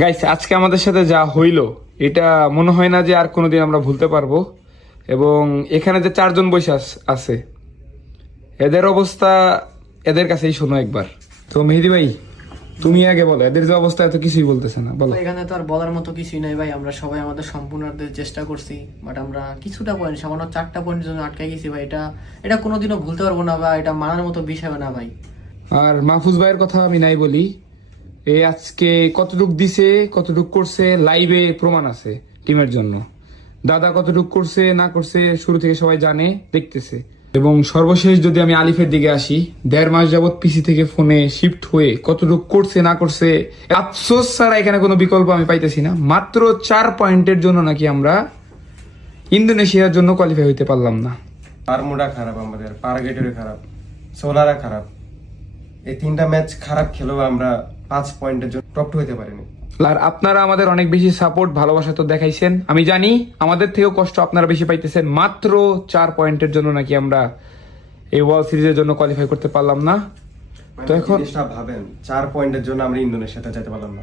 Guys, আজকে আমাদের সাথে যা হইলো এটা মনে হয় না যে আর কোনোদিন আমরা ভুলতে পারবো। এবং এখানে যে চারজন বসে আছে এদের অবস্থা এদের কাছেই শোনো একবার। তো মেহেদি ভাই, তুমি আগে বলো, এদের যে অবস্থা এত কিছুই বলতেছে না, বলো। এখানে তো আর বলার মতো কিছুই নাই ভাই, আমরা সবাই আমাদের সম্পূর্ণ চেষ্টা করছি, বাট আমরা কিছুটা পয়েন্ট, সামান্য 4টা পয়েন্টের জন্য আটকে গেছি ভাই। এটা এটা কোনোদিনও ভুলতে পারবো না, বা এটা মানার মতো বিষয় না ভাই। আর মাহফুজ ভাইয়ের কথা আমি নাই বলি, এই আজকে কতটুক দিছে কতটুক করছে লাইভে প্রমাণ আছে টিমের জন্য। দাদা কতটুক করছে না করছে শুরু থেকে সবাই জানে, দেখতেছে। এবং সর্বশেষ যদি আমি আলিফের দিকে আসি, 1.5 মাস যাবত পিসি থেকে ফোনে শিফট হয়ে কতটুক করছে না করছে, আফসোস ছাড়া এখানে কোনো বিকল্প আমি পাইতেছি না। মাত্র 4 পয়েন্টের জন্য নাকি আমরা ইন্দোনেশিয়ার জন্য কোয়ালিফাই হইতে পারলাম না। পারমুডা খারাপ, আমাদের পারগেটরে খারাপ, সোলারা খারাপ। এই 3টা ম্যাচ খারাপ খেলেও আমরা 5 পয়েন্টের জন্য টপ 2 হতে পারিনি। আর আপনারা আমাদের অনেক বেশি সাপোর্ট ভালোবাসা তো দেখাইছেন, আমি জানি আমাদের থেকেও কষ্ট আপনারা বেশি পাইতেছেন। মাত্র 4 পয়েন্টের জন্য নাকি আমরা এই ওয়ার্ল্ড সিরিজের জন্য কোয়ালিফাই করতে পারলাম না। তো এখন জিনিসটা ভাবেন, 4 পয়েন্টের জন্য আমরা ইন্দোনেশিয়াতে যেতে পারলাম না।